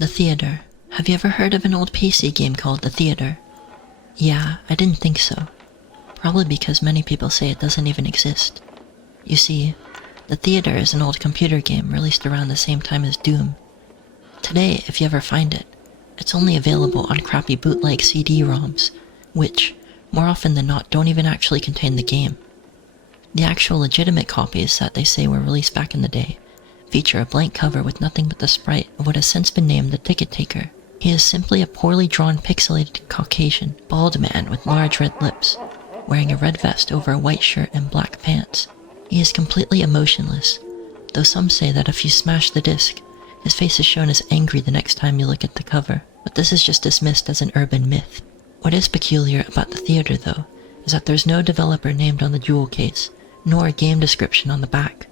The Theater. Have you ever heard of an old PC game called The Theater? Yeah, I didn't think so. Probably because many people say it doesn't even exist. You see, The Theater is an old computer game released around the same time as Doom. Today, if you ever find it, it's only available on crappy bootleg CD-ROMs, which, more often than not, don't even actually contain the game. The actual legitimate copies that they say were released back in the day feature a blank cover with nothing but the sprite of what has since been named the Ticket Taker. He is simply a poorly drawn pixelated Caucasian, bald man with large red lips, wearing a red vest over a white shirt and black pants. He is completely emotionless, though some say that if you smash the disc, his face is shown as angry the next time you look at the cover, but this is just dismissed as an urban myth. What is peculiar about The Theater, though, is that there's no developer named on the jewel case, nor a game description on the back.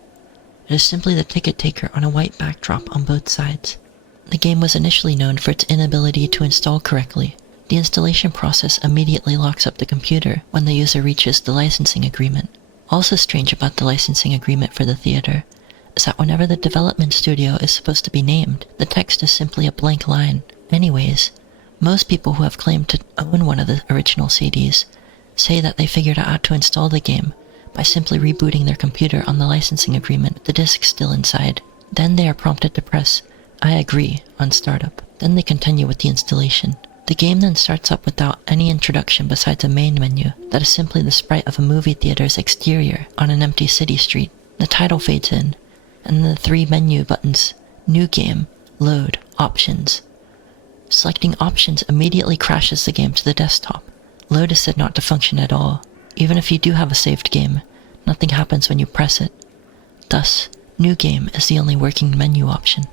It is simply the Ticket Taker on a white backdrop on both sides. The game was initially known for its inability to install correctly. The installation process immediately locks up the computer when the user reaches the licensing agreement. Also strange about the licensing agreement for The Theater is that whenever the development studio is supposed to be named, the text is simply a blank line. Anyways, most people who have claimed to own one of the original CDs say that they figured out how to install the game by simply rebooting their computer on the licensing agreement with the disc still inside. Then they are prompted to press "I agree" on startup. Then they continue with the installation. The game then starts up without any introduction besides a main menu that is simply the sprite of a movie theater's exterior on an empty city street. The title fades in, and then the three menu buttons: New Game, Load, Options. Selecting Options immediately crashes the game to the desktop. Load is said not to function at all. Even if you do have a saved game, nothing happens when you press it. Thus, New Game is the only working menu option.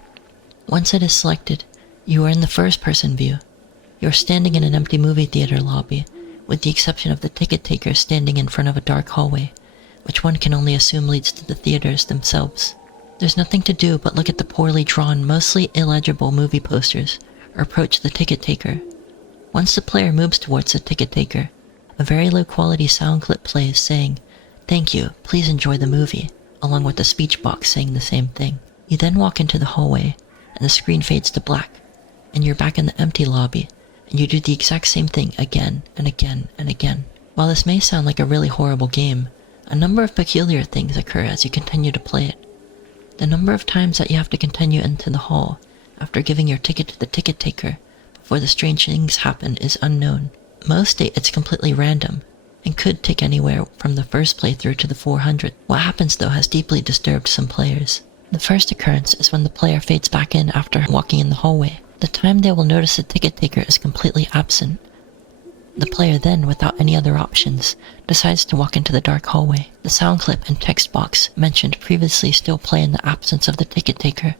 Once it is selected, you are in the first-person view. You are standing in an empty movie theater lobby, with the exception of the ticket taker standing in front of a dark hallway, which one can only assume leads to the theaters themselves. There's nothing to do but look at the poorly drawn, mostly illegible movie posters, or approach the ticket taker. Once the player moves towards the ticket taker, a very low-quality sound clip plays saying, "Thank you, please enjoy the movie," along with a speech box saying the same thing. You then walk into the hallway, and the screen fades to black, and you're back in the empty lobby, and you do the exact same thing again and again and again. While this may sound like a really horrible game, a number of peculiar things occur as you continue to play it. The number of times that you have to continue into the hall after giving your ticket to the ticket taker before the strange things happen is unknown. Most state it's completely random, and could take anywhere from the first playthrough to the 400th. What happens though has deeply disturbed some players. The first occurrence is when the player fades back in after walking in the hallway. The time they will notice the ticket taker is completely absent. The player then, without any other options, decides to walk into the dark hallway. The sound clip and text box mentioned previously still play in the absence of the ticket taker.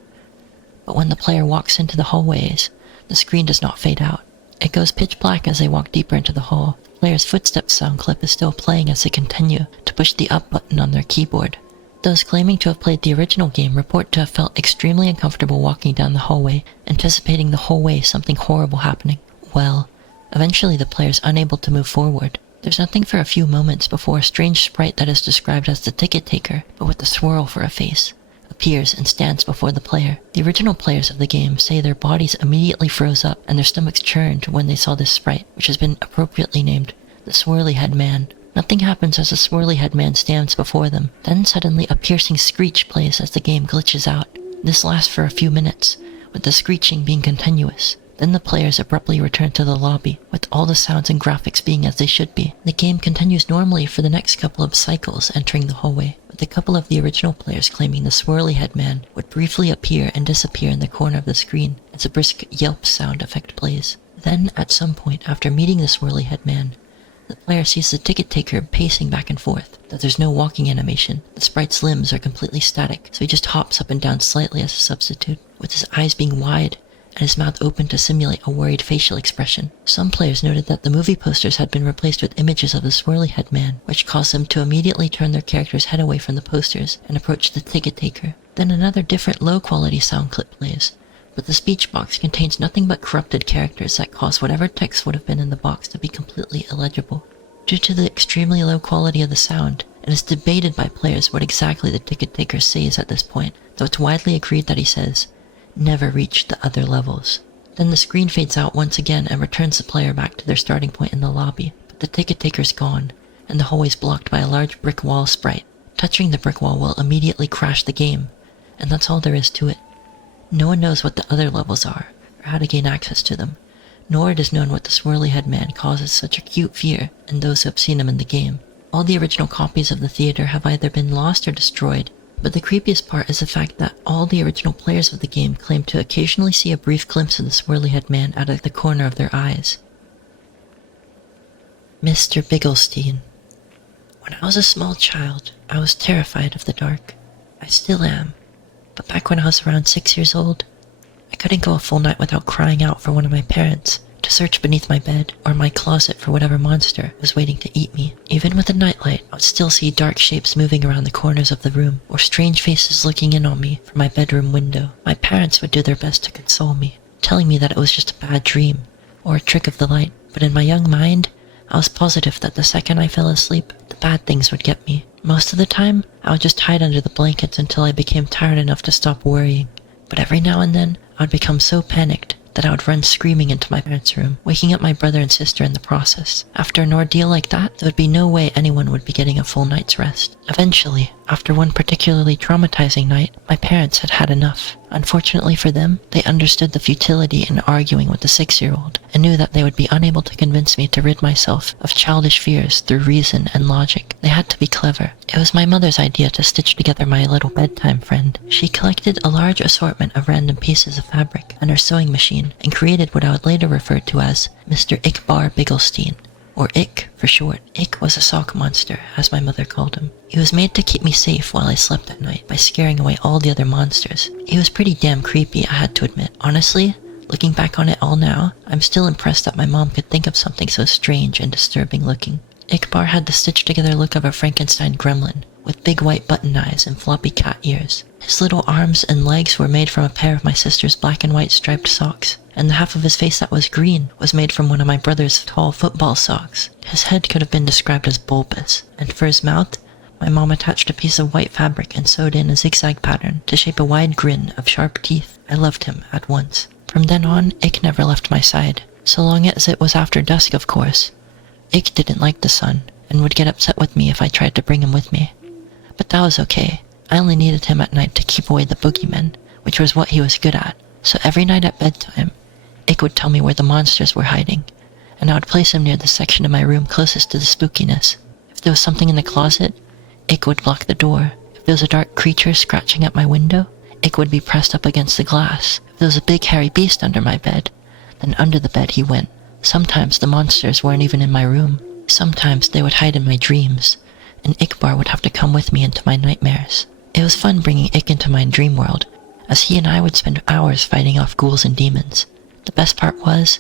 But when the player walks into the hallways, the screen does not fade out. It goes pitch black as they walk deeper into the hall. The player's footsteps sound clip is still playing as they continue to push the up button on their keyboard. Those claiming to have played the original game report to have felt extremely uncomfortable walking down the hallway, anticipating the whole way something horrible happening. Well, eventually the player is unable to move forward. There's nothing for a few moments before a strange sprite that is described as the ticket taker, but with a swirl for a face, appears and stands before the player. The original players of the game say their bodies immediately froze up and their stomachs churned when they saw this sprite, which has been appropriately named the Swirly Head Man. Nothing happens as the Swirly Head Man stands before them. Then suddenly a piercing screech plays as the game glitches out. This lasts for a few minutes, with the screeching being continuous. Then the players abruptly return to the lobby, with all the sounds and graphics being as they should be. The game continues normally for the next couple of cycles entering the hallway, with a couple of the original players claiming the Swirly Head Man would briefly appear and disappear in the corner of the screen as a brisk yelp sound effect plays. Then, at some point after meeting the Swirly Head Man, the player sees the ticket taker pacing back and forth, though there's no walking animation. The sprite's limbs are completely static, so he just hops up and down slightly as a substitute, with his eyes being wide and his mouth open to simulate a worried facial expression. Some players noted that the movie posters had been replaced with images of the Swirly Head Man, which caused them to immediately turn their character's head away from the posters and approach the ticket taker. Then another different low-quality sound clip plays, but the speech box contains nothing but corrupted characters that cause whatever text would have been in the box to be completely illegible. Due to the extremely low quality of the sound, it is debated by players what exactly the ticket taker says at this point, though it's widely agreed that he says, never reach the other levels. Then the screen fades out once again and returns the player back to their starting point in the lobby, but the ticket taker's gone, and the hallway's blocked by a large brick wall sprite. Touching the brick wall will immediately crash the game, and that's all there is to it. No one knows what the other levels are, or how to gain access to them, nor it is known what the swirly head man causes such acute fear in those who have seen him in the game. All the original copies of the theater have either been lost or destroyed, but the creepiest part is the fact that all the original players of the game claim to occasionally see a brief glimpse of the swirly head man out of the corner of their eyes. Mr. Bigelsteine. When I was a small child, I was terrified of the dark. I still am, but back when I was around 6 years old, I couldn't go a full night without crying out for one of my parents to search beneath my bed or my closet for whatever monster was waiting to eat me. Even with a nightlight, I would still see dark shapes moving around the corners of the room, or strange faces looking in on me from my bedroom window. My parents would do their best to console me, telling me that it was just a bad dream, or a trick of the light, but in my young mind, I was positive that the second I fell asleep, the bad things would get me. Most of the time, I would just hide under the blankets until I became tired enough to stop worrying, but every now and then, I would become so panicked that I would run screaming into my parents' room, waking up my brother and sister in the process. After an ordeal like that, there would be no way anyone would be getting a full night's rest. Eventually, after one particularly traumatizing night, my parents had had enough. Unfortunately for them, they understood the futility in arguing with the 6-year-old, and knew that they would be unable to convince me to rid myself of childish fears through reason and logic. They had to be clever. It was my mother's idea to stitch together my little bedtime friend. She collected a large assortment of random pieces of fabric and her sewing machine, and created what I would later refer to as Mr. Ickbarr Bigelsteine, or Ick for short. Ick was a sock monster, as my mother called him. He was made to keep me safe while I slept at night by scaring away all the other monsters. He was pretty damn creepy, I had to admit. Honestly, looking back on it all now, I'm still impressed that my mom could think of something so strange and disturbing looking. Ickbarr had the stitched together look of a Frankenstein gremlin, with big white button eyes and floppy cat ears. His little arms and legs were made from a pair of my sister's black and white striped socks, and the half of his face that was green was made from one of my brother's tall football socks. His head could have been described as bulbous, and for his mouth, my mom attached a piece of white fabric and sewed in a zigzag pattern to shape a wide grin of sharp teeth. I loved him at once. From then on, Ick never left my side, so long as it was after dusk, of course. Ick didn't like the sun, and would get upset with me if I tried to bring him with me. But that was okay. I only needed him at night to keep away the boogeymen, which was what he was good at. So every night at bedtime, Ick would tell me where the monsters were hiding, and I would place him near the section of my room closest to the spookiness. If there was something in the closet, Ick would block the door. If there was a dark creature scratching at my window, Ick would be pressed up against the glass. If there was a big hairy beast under my bed, then under the bed he went. Sometimes the monsters weren't even in my room. Sometimes they would hide in my dreams, and Ickbarr would have to come with me into my nightmares. It was fun bringing Ick into my dream world, as he and I would spend hours fighting off ghouls and demons. The best part was,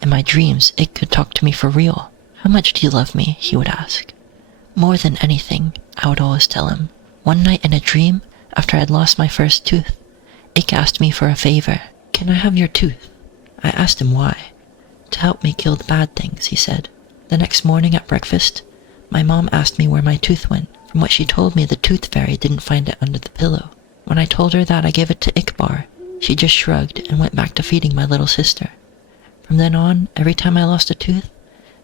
in my dreams, Ick could talk to me for real. "How much do you love me?" he would ask. "More than anything," I would always tell him. One night in a dream, after I had lost my first tooth, Ick asked me for a favor. "Can I have your tooth?" I asked him why. "To help me kill the bad things," he said. The next morning at breakfast, my mom asked me where my tooth went. From what she told me, the tooth fairy didn't find it under the pillow. When I told her that I gave it to Ickbarr, she just shrugged and went back to feeding my little sister. From then on, every time I lost a tooth,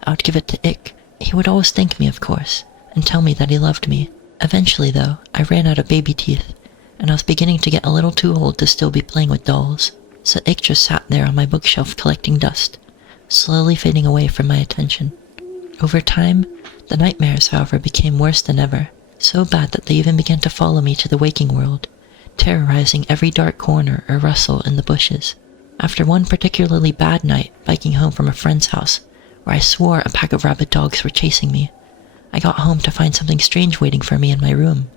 I would give it to Ick. He would always thank me, of course, and tell me that he loved me. Eventually, though, I ran out of baby teeth, and I was beginning to get a little too old to still be playing with dolls, so Ick just sat there on my bookshelf collecting dust, slowly fading away from my attention. Over time, the nightmares, however, became worse than ever, so bad that they even began to follow me to the waking world, terrorizing every dark corner or rustle in the bushes. After one particularly bad night biking home from a friend's house, where I swore a pack of rabid dogs were chasing me, I got home to find something strange waiting for me in my room.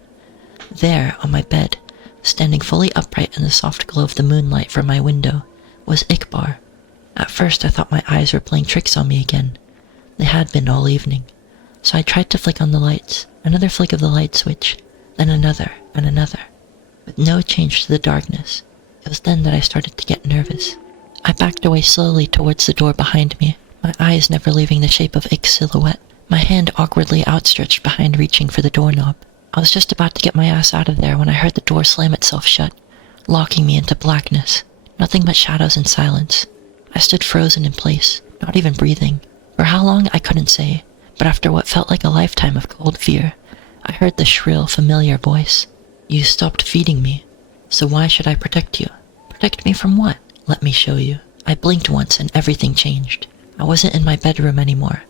There, on my bed, standing fully upright in the soft glow of the moonlight from my window, was Ickbarr. At first I thought my eyes were playing tricks on me again. They had been all evening. So I tried to flick on the lights, another flick of the light switch, then another and another, with no change to the darkness. It was then that I started to get nervous. I backed away slowly towards the door behind me, my eyes never leaving the shape of Ick's silhouette, my hand awkwardly outstretched behind reaching for the doorknob. I was just about to get my ass out of there when I heard the door slam itself shut, locking me into blackness. Nothing but shadows and silence. I stood frozen in place, not even breathing. For how long, I couldn't say, but after what felt like a lifetime of cold fear, I heard the shrill, familiar voice. You stopped feeding me, so why should I protect you? Protect me from what? Let me show you. I blinked once and everything changed. I wasn't in my bedroom anymore.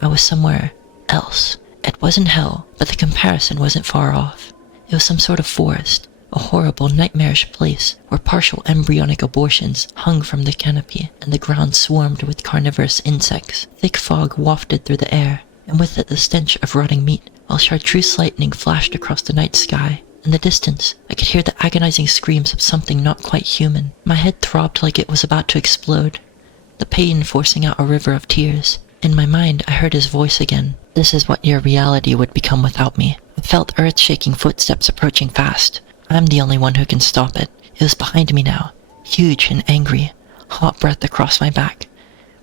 I was somewhere else. It wasn't hell, but the comparison wasn't far off. It was some sort of forest, a horrible, nightmarish place where partial embryonic abortions hung from the canopy and the ground swarmed with carnivorous insects. Thick fog wafted through the air, and with it the stench of rotting meat, while chartreuse lightning flashed across the night sky. In the distance, I could hear the agonizing screams of something not quite human. My head throbbed like it was about to explode, the pain forcing out a river of tears. In my mind, I heard his voice again. This is what your reality would become without me. I felt earth-shaking footsteps approaching fast. I'm the only one who can stop it. It was behind me now, huge and angry, hot breath across my back.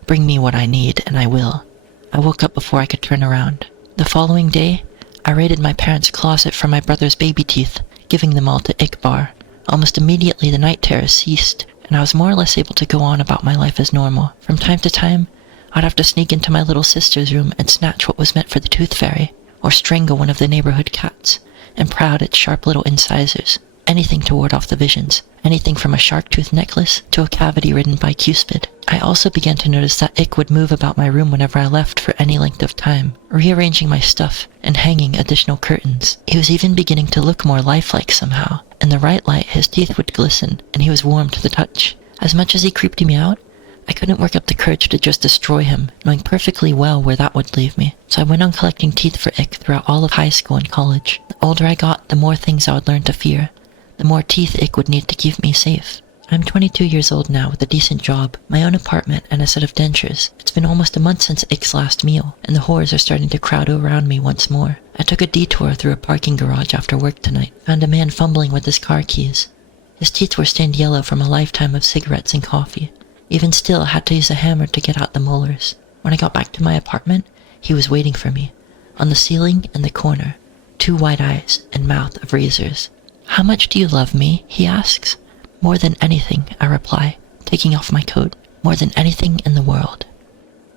Bring me what I need, and I will. I woke up before I could turn around. The following day, I raided my parents' closet for my brother's baby teeth, giving them all to Ickbarr. Almost immediately the night terrors ceased, and I was more or less able to go on about my life as normal. From time to time, I'd have to sneak into my little sister's room and snatch what was meant for the tooth fairy, or strangle one of the neighborhood cats, and pry out its sharp little incisors. Anything to ward off the visions, anything from a shark tooth necklace to a cavity ridden by Cupid. I also began to notice that Ick would move about my room whenever I left for any length of time, rearranging my stuff and hanging additional curtains. He was even beginning to look more lifelike somehow. In the right light, his teeth would glisten, and he was warm to the touch. As much as he creeped me out, I couldn't work up the courage to just destroy him, knowing perfectly well where that would leave me. So I went on collecting teeth for Ick throughout all of high school and college. The older I got, the more things I would learn to fear. The more teeth Ick would need to keep me safe. I'm 22 years old now with a decent job, my own apartment, and a set of dentures. It's been almost a month since Ick's last meal, and the horrors are starting to crowd around me once more. I took a detour through a parking garage after work tonight, found a man fumbling with his car keys. His teeth were stained yellow from a lifetime of cigarettes and coffee. Even still, I had to use a hammer to get out the molars. When I got back to my apartment, he was waiting for me. On the ceiling in the corner, 2 wide eyes and mouth of razors. How much do you love me? He asks. More than anything, I reply, taking off my coat. More than anything in the world.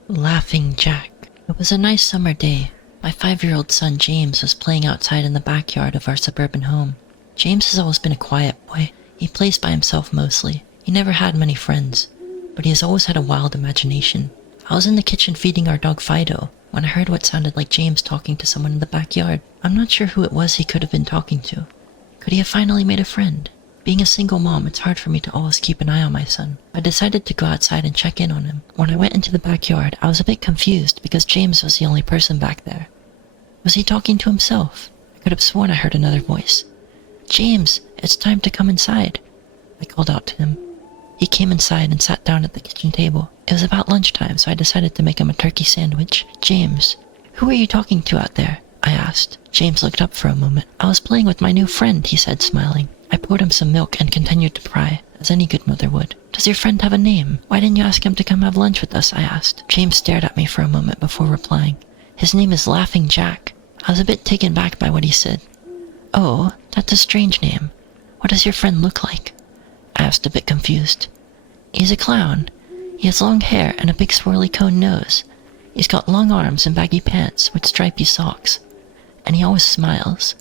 Laughing Jack. It was a nice summer day. My 5-year-old son James was playing outside in the backyard of our suburban home. James has always been a quiet boy. He plays by himself mostly. He never had many friends, but he has always had a wild imagination. I was in the kitchen feeding our dog Fido when I heard what sounded like James talking to someone in the backyard. I'm not sure who it was he could have been talking to. Could he have finally made a friend? Being a single mom, it's hard for me to always keep an eye on my son. I decided to go outside and check in on him. When I went into the backyard, I was a bit confused because James was the only person back there. Was he talking to himself? I could have sworn I heard another voice. James, it's time to come inside. I called out to him. He came inside and sat down at the kitchen table. It was about lunchtime, so I decided to make him a turkey sandwich. James, who are you talking to out there? I asked. James looked up for a moment. I was playing with my new friend, he said, smiling. I poured him some milk and continued to pry, as any good mother would. Does your friend have a name? Why didn't you ask him to come have lunch with us? I asked. James stared at me for a moment before replying. His name is Laughing Jack. I was a bit taken back by what he said. Oh, that's a strange name. What does your friend look like? I asked, a bit confused. He's a clown. He has long hair and a big swirly cone nose. He's got long arms and baggy pants with stripy socks. And he always smiles.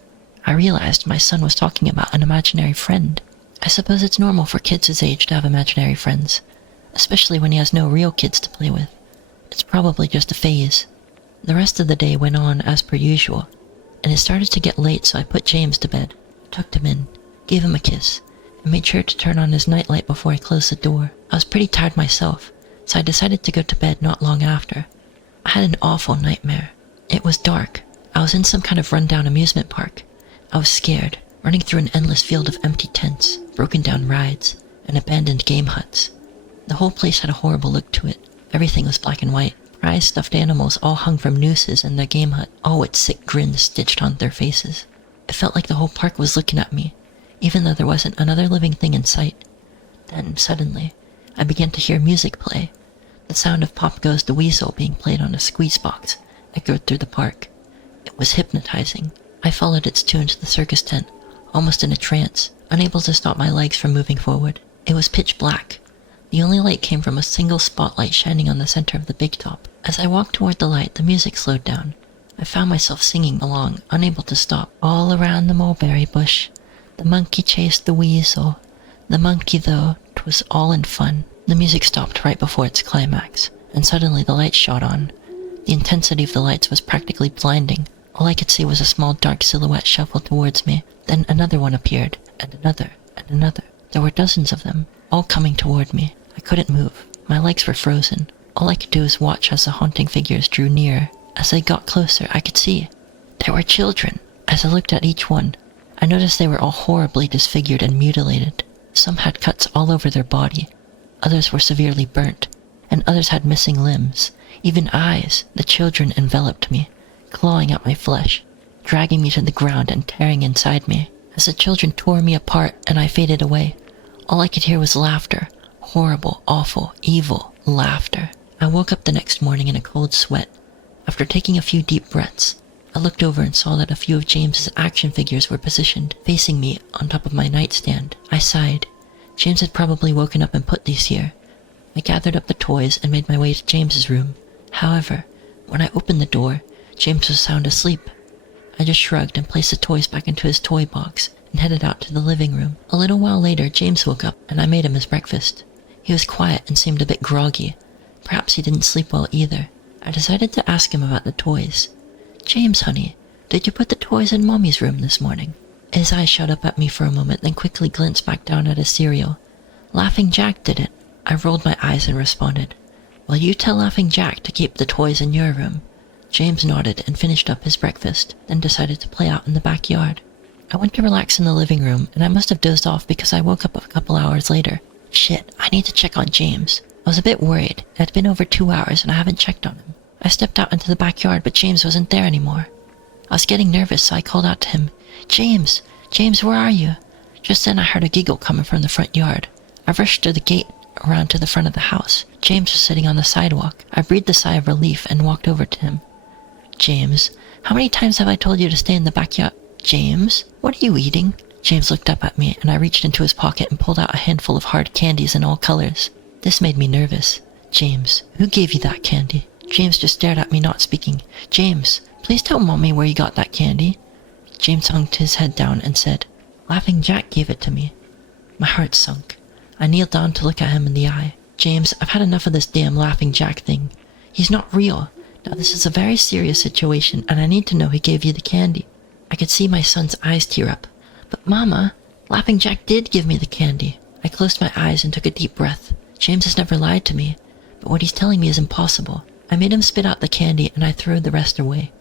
I realized my son was talking about an imaginary friend. I suppose it's normal for kids his age to have imaginary friends, especially when he has no real kids to play with. It's probably just a phase. The rest of the day went on as per usual, and it started to get late, so I put James to bed, tucked him in, gave him a kiss, and made sure to turn on his nightlight before I closed the door. I was pretty tired myself, so I decided to go to bed not long after. I had an awful nightmare. It was dark. I was in some kind of rundown amusement park. I was scared, running through an endless field of empty tents, broken down rides, and abandoned game huts. The whole place had a horrible look to it. Everything was black and white. Prized stuffed animals all hung from nooses in their game hut, all with sick grins stitched on their faces. It felt like the whole park was looking at me, even though there wasn't another living thing in sight. Then, suddenly, I began to hear music play. The sound of Pop Goes the Weasel being played on a squeeze box echoed through the park. It was hypnotizing. I followed its tune to the circus tent, almost in a trance, unable to stop my legs from moving forward. It was pitch black. The only light came from a single spotlight shining on the center of the big top. As I walked toward the light, the music slowed down. I found myself singing along, unable to stop. All around the mulberry bush, the monkey chased the weasel. The monkey, though, 'twas all in fun. The music stopped right before its climax, and suddenly the lights shot on. The intensity of the lights was practically blinding. All I could see was a small dark silhouette shuffle towards me. Then another one appeared, and another, and another. There were dozens of them, all coming toward me. I couldn't move. My legs were frozen. All I could do was watch as the haunting figures drew nearer. As they got closer, I could see. There were children. As I looked at each one, I noticed they were all horribly disfigured and mutilated. Some had cuts all over their body. Others were severely burnt, and others had missing limbs. Even eyes. The children enveloped me, clawing at my flesh, dragging me to the ground and tearing inside me. As the children tore me apart and I faded away, all I could hear was laughter. Horrible, awful, evil laughter. I woke up the next morning in a cold sweat. After taking a few deep breaths, I looked over and saw that a few of James's action figures were positioned, facing me on top of my nightstand. I sighed. James had probably woken up and put these here. I gathered up the toys and made my way to James's room. However, when I opened the door, James was sound asleep. I just shrugged and placed the toys back into his toy box and headed out to the living room. A little while later, James woke up and I made him his breakfast. He was quiet and seemed a bit groggy. Perhaps he didn't sleep well either. I decided to ask him about the toys. "James, honey, did you put the toys in Mommy's room this morning?" His eyes shot up at me for a moment, then quickly glanced back down at his cereal. "Laughing Jack did it." I rolled my eyes and responded, "Well, you tell Laughing Jack to keep the toys in your room." James nodded and finished up his breakfast, then decided to play out in the backyard. I went to relax in the living room, and I must have dozed off because I woke up a couple hours later. Shit, I need to check on James. I was a bit worried. It had been over 2 hours and I haven't checked on him. I stepped out into the backyard, but James wasn't there anymore. I was getting nervous, so I called out to him, "James! James, where are you?" Just then I heard a giggle coming from the front yard. I rushed through the gate around to the front of the house. James was sitting on the sidewalk. I breathed a sigh of relief and walked over to him. "James, how many times have I told you to stay in the backyard?" "James, what are you eating?" James looked up at me, and I reached into his pocket and pulled out a handful of hard candies in all colors. This made me nervous. "James, who gave you that candy?" James just stared at me, not speaking. "James, please tell Mommy where you got that candy." James hung his head down and said, "Laughing Jack gave it to me." My heart sunk. I kneeled down to look at him in the eye. "James, I've had enough of this damn Laughing Jack thing. He's not real. Now this is a very serious situation, and I need to know who gave you the candy." I could see my son's eyes tear up. "But Mama, Laughing Jack did give me the candy." I closed my eyes and took a deep breath. James has never lied to me, but what he's telling me is impossible. I made him spit out the candy and I threw the rest away.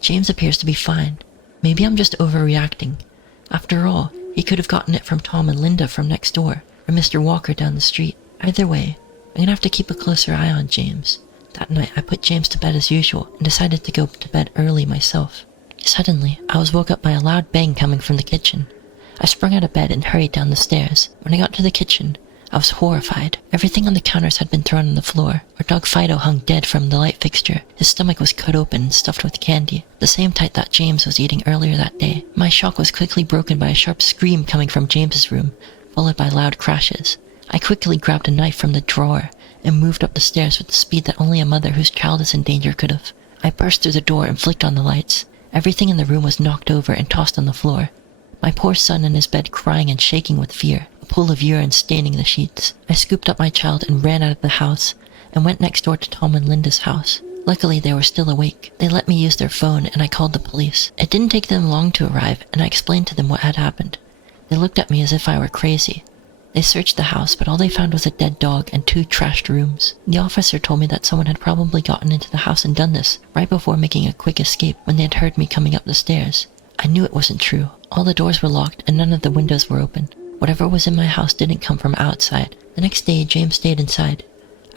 James appears to be fine. Maybe I'm just overreacting. After all, he could have gotten it from Tom and Linda from next door, or Mr. Walker down the street. Either way, I'm gonna have to keep a closer eye on James. That night, I put James to bed as usual and decided to go to bed early myself. Suddenly, I was woke up by a loud bang coming from the kitchen. I sprung out of bed and hurried down the stairs. When I got to the kitchen, I was horrified. Everything on the counters had been thrown on the floor. Our dog Fido hung dead from the light fixture. His stomach was cut open and stuffed with candy, the same type that James was eating earlier that day. My shock was quickly broken by a sharp scream coming from James's room, followed by loud crashes. I quickly grabbed a knife from the drawer and moved up the stairs with the speed that only a mother whose child is in danger could have. I burst through the door and flicked on the lights. Everything in the room was knocked over and tossed on the floor. My poor son in his bed crying and shaking with fear, a pool of urine staining the sheets. I scooped up my child and ran out of the house, and went next door to Tom and Linda's house. Luckily, they were still awake. They let me use their phone, and I called the police. It didn't take them long to arrive, and I explained to them what had happened. They looked at me as if I were crazy. They searched the house, but all they found was a dead dog and 2 trashed rooms. The officer told me that someone had probably gotten into the house and done this, right before making a quick escape when they had heard me coming up the stairs. I knew it wasn't true. All the doors were locked and none of the windows were open. Whatever was in my house didn't come from outside. The next day, James stayed inside.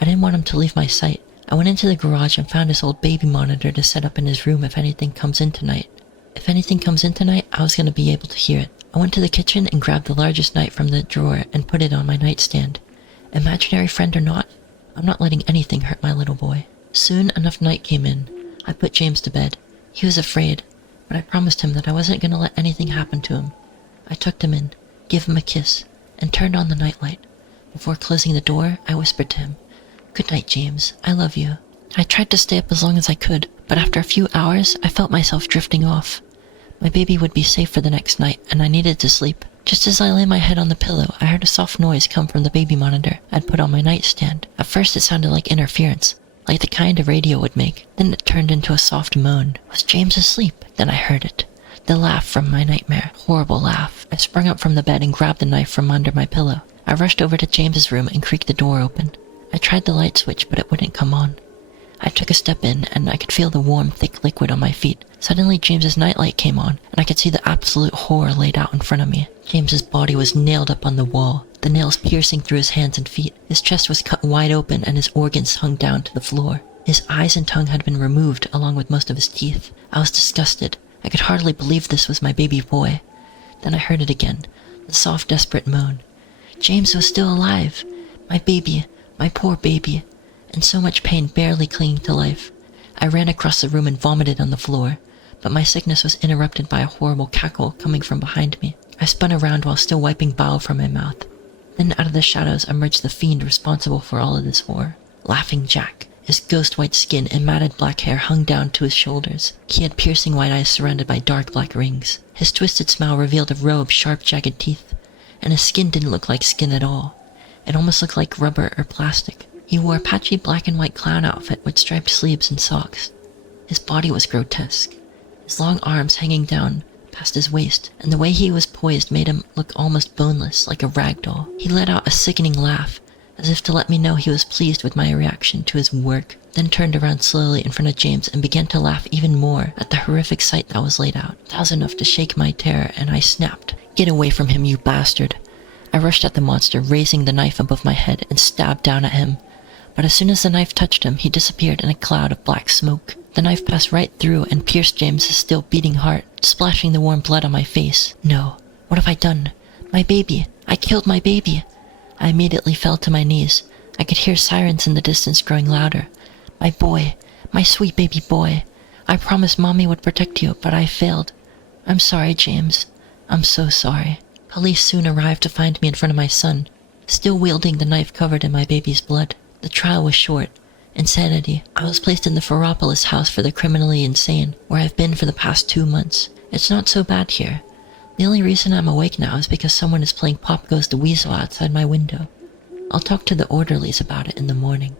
I didn't want him to leave my sight. I went into the garage and found his old baby monitor to set up in his room if anything comes in tonight. If anything comes in tonight, I was going to be able to hear it. I went to the kitchen and grabbed the largest knife from the drawer and put it on my nightstand. Imaginary friend or not, I'm not letting anything hurt my little boy. Soon enough night came in. I put James to bed. He was afraid, but I promised him that I wasn't going to let anything happen to him. I tucked him in, gave him a kiss, and turned on the nightlight. Before closing the door, I whispered to him, "Good night, James. I love you." I tried to stay up as long as I could, but after a few hours, I felt myself drifting off. My baby would be safe for the next night, and I needed to sleep. Just as I lay my head on the pillow, I heard a soft noise come from the baby monitor I'd put on my nightstand. At first it sounded like interference, like the kind a radio would make. Then it turned into a soft moan. Was James asleep? Then I heard it. The laugh from my nightmare. Horrible laugh. I sprung up from the bed and grabbed the knife from under my pillow. I rushed over to James's room and creaked the door open. I tried the light switch, but it wouldn't come on. I took a step in, and I could feel the warm, thick liquid on my feet. Suddenly, James's nightlight came on, and I could see the absolute horror laid out in front of me. James's body was nailed up on the wall, the nails piercing through his hands and feet. His chest was cut wide open, and his organs hung down to the floor. His eyes and tongue had been removed, along with most of his teeth. I was disgusted. I could hardly believe this was my baby boy. Then I heard it again, the soft, desperate moan. James was still alive. My baby, my poor baby. In so much pain, barely clinging to life. I ran across the room and vomited on the floor, but my sickness was interrupted by a horrible cackle coming from behind me. I spun around while still wiping bile from my mouth. Then out of the shadows emerged the fiend responsible for all of this horror. Laughing Jack. His ghost-white skin and matted black hair hung down to his shoulders. He had piercing white eyes surrounded by dark black rings. His twisted smile revealed a row of sharp, jagged teeth, and his skin didn't look like skin at all. It almost looked like rubber or plastic. He wore a patchy black and white clown outfit with striped sleeves and socks. His body was grotesque, his long arms hanging down past his waist, and the way he was poised made him look almost boneless, like a rag doll. He let out a sickening laugh, as if to let me know he was pleased with my reaction to his work, then turned around slowly in front of James and began to laugh even more at the horrific sight that was laid out. That was enough to shake my terror, and I snapped, "Get away from him, you bastard!" I rushed at the monster, raising the knife above my head, and stabbed down at him. But as soon as the knife touched him, he disappeared in a cloud of black smoke. The knife passed right through and pierced James's still beating heart, splashing the warm blood on my face. No. What have I done? My baby! I killed my baby! I immediately fell to my knees. I could hear sirens in the distance growing louder. My boy! My sweet baby boy! I promised Mommy would protect you, but I failed. I'm sorry, James. I'm so sorry. Police soon arrived to find me in front of my son, still wielding the knife covered in my baby's blood. The trial was short. Insanity. I was placed in the Ferropolis house for the criminally insane, where I've been for the past 2 months. It's not so bad here. The only reason I'm awake now is because someone is playing Pop Goes the Weasel outside my window. I'll talk to the orderlies about it in the morning.